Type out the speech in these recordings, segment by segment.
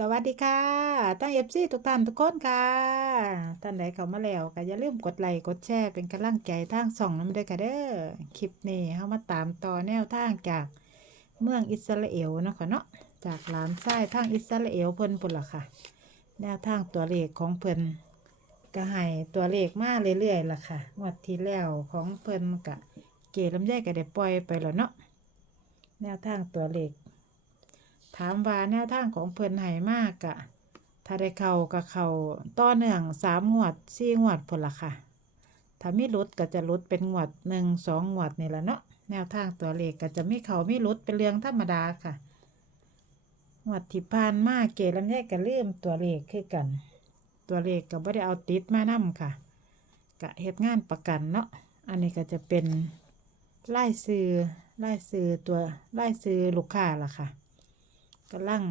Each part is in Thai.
สวัสดีค่ะตั้งเอฟซีทุกท่านทุกคนค่ะท่านใดเข้ามาแล้วก็อย่าลืมกดไลค์กดแชร์เป็นกำลังใจทางส่องน้ำด้อค่ะเด้อคลิปนี้เฮามาตามต่อแนวทางจากเมืองอิสราเอลเนาะค่ะเนาะจากหลานชายทางอิสราเอลเพิ่นพุ่นละค่ะ แนวทางตัวเลขของเพิ่นก็ให้ตัวเลขมาเรื่อยๆล่ะค่ะงวดที่แล้วของเพิ่นกะเกลำไยก็ได้ปล่อยไปแล้วเนาะแนวทางตัวเลข ถามว่าแนวทางของเพิ่นให้มากกะถ้าได้เขากับเขาต่อเนื่องสามงวดสี่งวดพุ่นละค่ะ ถ้ามีลดก็จะลดเป็นงวดหนึ่งสองงวดนี่แหละเนาะแนวทางตัวเลขก็จะไม่เขาไม่ลดเป็นเรื่องธรรมดาค่ะงวดที่ผ่านมาเกลำไยกก็ลืมตัวเลขคือกัน ตัวเลขก็บ่ได้เอาติดมานํค่ะกะเฮ็ดงานประกันเนาะอันนี้ก็จะเป็นไล่ซื้อไล่ซื้อตัวไล่ซื้อลูกค้าล่ะค่ะ กำลัง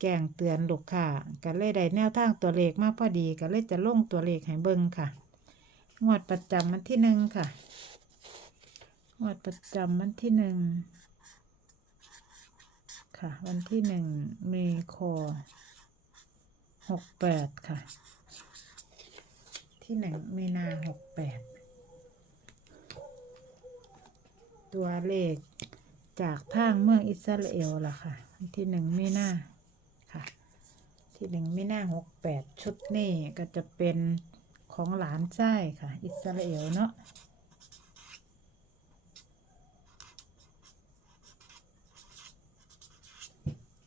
แจ้งเตือนลูกค้าก็เลยได้แนวทางตัวเลขมาพอดีก็เลยจะลงตัวเลขให้เบิ่งค่ะ งวดประจำวันที่หนึ่งค่ะ งวดประจำวันที่หนึ่งค่ะ วันที่หนึ่งมีคอหกแปดค่ะ ที่หนึ่งมีนาหกแปดตัวเลขจากทางเมืองอิสราเอลล่ะค่ะ ที่หนึ่งไมีนาค่ะ ที่หนึ่งไมีนาหกแปดชุดนี้ก็จะเป็นของหลานชายค่ะ อิสราเอลเนาะ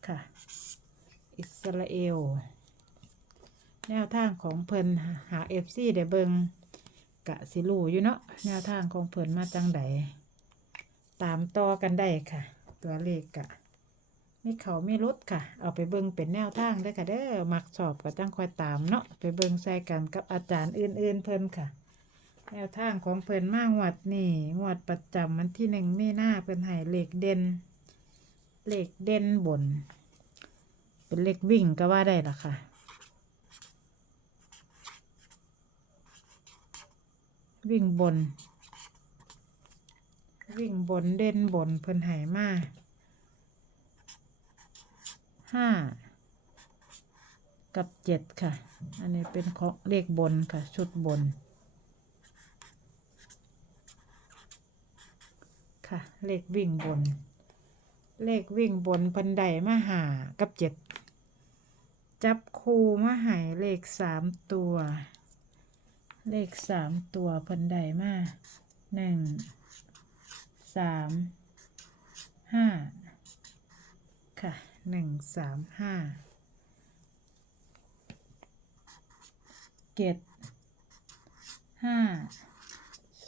ค่ะ อิสราเอล แนวทางของเพิ่นหาเอฟซีได้เบิงกะสิรูอยู่เนาะแนวทางของเพิ่นมาจังใดตามต่อกันได้ค่ะ ตัวเลขกะ ม่เขาไม่ลดค่ะ เอาไปเบิ่งเป็นแนวทางได้ค่ะเด้อมักสอบก็จังคอยตามเนาะไปเบิ่งใส่กันกับอาจารย์อื่นๆเพิ่นค่ะ แนวทางของเพิ่นมางวดนี่งวดประจำวันที่หนึ่งมีหน้าเพิ่นให้เลขเด่นเลขเด่นบน เป็นเลขวิ่งก็ว่าได้ละค่ะ วิ่งบน วิ่งบนเด่นบนเพิ่นใหายมาก ห้ากับเจ็ดค่ะ อันนี้เป็นของเลขบนค่ะ ชุดบน ค่ะ เลขวิ่งบน เลขวิ่งบนพันไดมาหากับเจ็ด จับคูมาหายเลขสามตัว เลขสามตัวพันไดมาหนึ่งสามห้าค่ะ หนึ่งสามห้าเจ็ดห้า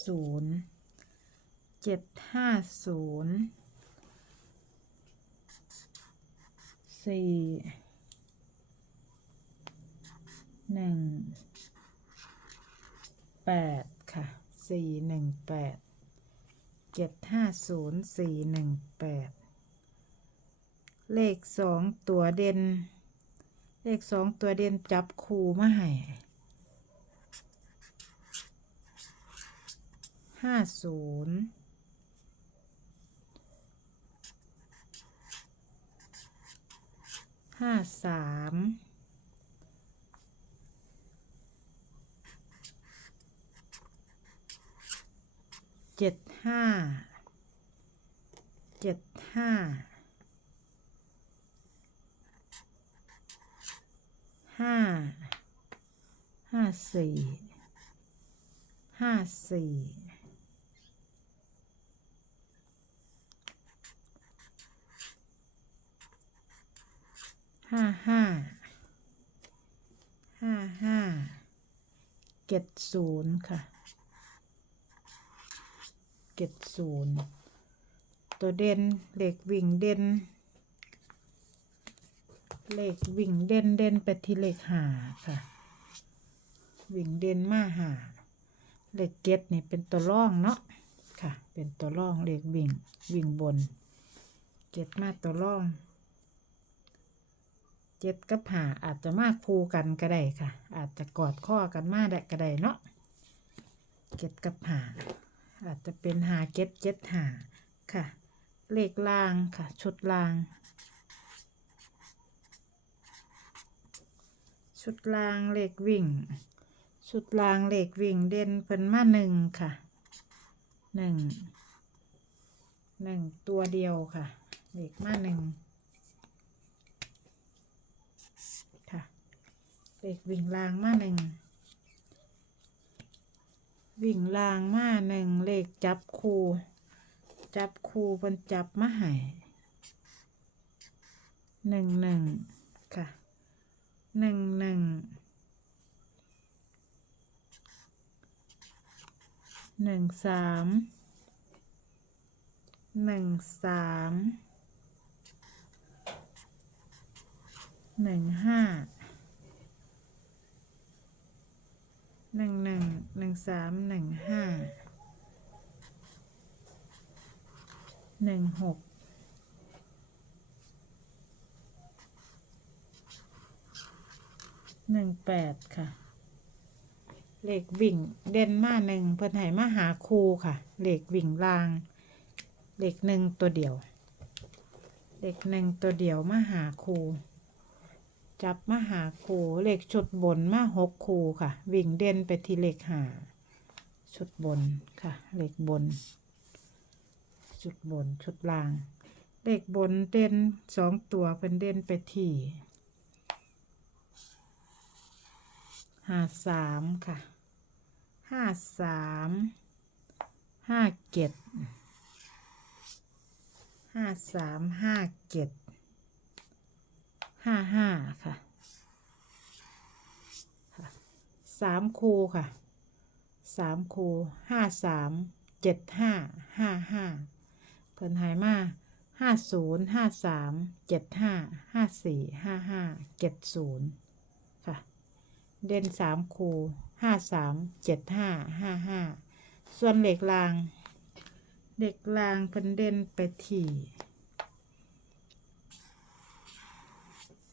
ศูนย์เจ็ดห้าศูนย์สี่หนึ่งแปดค่ะสี่หนึ่งแปดเจ็ดห้าศูนย์สี่หนึ่งแปด เลขสองตัวเด่น เลขสองตัวเด่นจับคูมาให้ห้าศูนย์ห้าสามเจ็ดห้าเจ็ดห้า ห้าห้าสี่ห้าสี่ห้าห้าห้าห้าเจ็ดศูนย์ค่ะเจ็ดศูนย์ตัวเด่นเหลขวิ่งเด่น เลขวิ่งเด่นเด่นไปที่เลขหาค่ะ วิ่งเด่นมาหาเลขเจ็ดนี่เป็นตัวร่องเนาะค่ะ เป็นตัวร่องเลขวิ่งวิ่งบนเจ็ดมาตัวร่อง เจ็ดกับหาอาจจะมากคูกันก็ได้ค่ะ อาจจะกอดข้อกันมาได้ก็ได้เนาะเจ็ดกับหาอาจจะเป็นหาเก็ตเจ็ดหาค่ะ เลขล่างค่ะ ชุดล่าง ชุดรางเหล็กวิ่ง ชุดรางเหล็กวิ่งเด่นเพิ่นมาหนึ่งค่ะหนึ่งหนึ่งตัวเดียวค่ะเหล็กมาหนึ่งค่ะเหล็กวิ่งรางมาหนึ่งวิ่งรางมาหนึ่งเหล็กจับคูจับคูเพิ่นจับมาให้หนึ่งหนึ่งค่ะหนึ่งห นึ่งหนึ่งสามหนึ่งสามหนึ่งห้าหนึ่งหนึ่งหนึ่งสามหนึ่งห้าหนึ่งหกหนึ่งแปดค่ะ เหลขวิ่งเด่นมาหนึ่งเพิ่นให้มาหาครูค่ะเหลขวิ่งลางเหลขหนึ่งตัวเดียวเหลขหนึ่งตัวเดียวมาหาครูจับมาหาครูเหลขชุดบนมาหกครูค่ะ วิ่งเด่นไปที่เลขหาชุดบนค่ะเหลขบนชุดบนชุดล่างเหลขบนเด่นสองตัวเป็นเด่นไปที่หาสามค่ะ ห้าสามห้าเจ็ดห้าสามห้าเจ็ดห้าห้าค่ะค่ะสามคูค่ะสามคูห้าสามเจ็ดห้าห้าห้าเพิ่นหายมาห้าศูนย์ห้าสามเจ็ดห้าห้าสี่ห้าห้าเจ็ดศูนย์ค่ะ เด่นสามคูห้าสามเจ็ดห้าห้าห้าส่วนเหล็กรางเด็กรางเพิ่นเด่นไปที่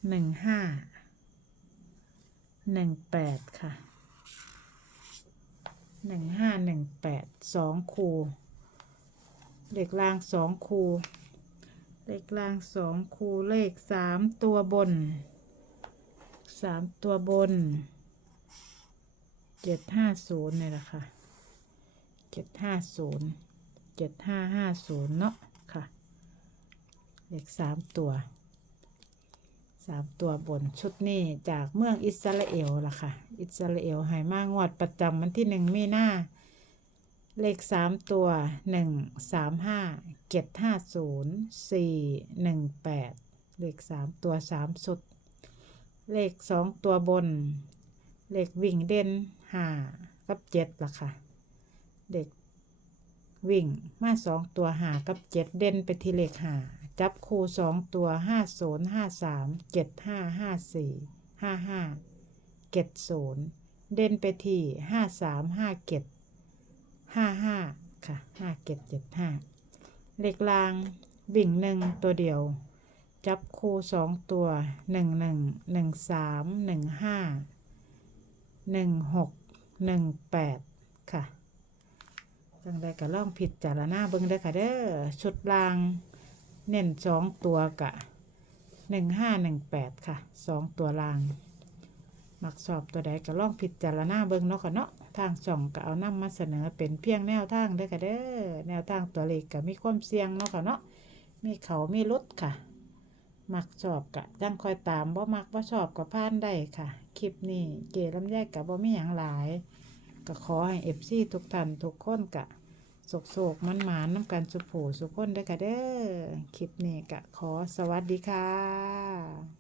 หนึ่งห้าหนึ่งแปดค่ะหนึ่งห้าหนึ่งแปดสองคูเด็กรางสองคูเด็กรางสองคูเลขสามตัวบนสามตัวบน เจ็ดห้าศูนย์เนี่ยแหละค่ะเจ็ดห้าศูนย์เจ็ดห้าห้าศูนย์เนาะค่ะ เลขสามตัวสามตัวบนชุดนี้จากเมืองอิสราเอลล่ะค่ะ อิสราเอลให้มากงวดประจำวันที่หนึ่งมีนาเลขสามตัวหนึ่งสามห้าเจ็ดห้าศูนย์สี่หนึ่งแปดเลขสามตัวสามสุด เลขสองตัวบน เลขวิ่งเด่น ห้ากับเจ็ดล่ะค่ะ เด็กวิ่งมาสองตัวหากับเจ็ดเด่นไปที่เลขหาจับคู่สองตัวห้าศูนย์ห้าสามเจ็ดห้าห้าสี่ห้าห้าเจ็ดศูนย์เด่นไปที่ห้าสามห้าเจ็ดห้าห้าค่ะห้าเจ็ดเจ็ดห้าเลขลางวิ่งหนึ่งตัวเดียว จับคู่สองตัวหนึ่งหนึ่งหนึ่งสามหนึ่งห้าหนึ่งหก หนึ่งแปดค่ะจังใดก็ล่องผิดจารณาเบิ่งได้อค่ะ เด้อชุดลาง เน้นสองตัวกะหนึ่งห้าหนึ่งแปดค่ะสองตัวลาง มักสอบตัวใดก็ล่องผิดจารณาเบิ่งเนาะค่ะเนาะทางช่องก็เอานำมาเสนอเป็นเพียงแนวทางเด้อค่ะเด้อแนวทางตัวเลขก็มีความเสี่ยงเนาะค่ะเนาะมีเขามีลดค่ะ มักชอบกะจังคอยตามบ่มักบ่ชอบก็ผ่านได้ค่ะ คลิปนี้เก๋ลำไยกะบ่มีหยังหลาย ก็ขอให้เอฟซีทุกท่านทุกคนกะโศกโศกมันหมานน้ำกันสุโผสุคนด้อค่ะเด้อคลิปนี้กะขอสวัสดีค่ะ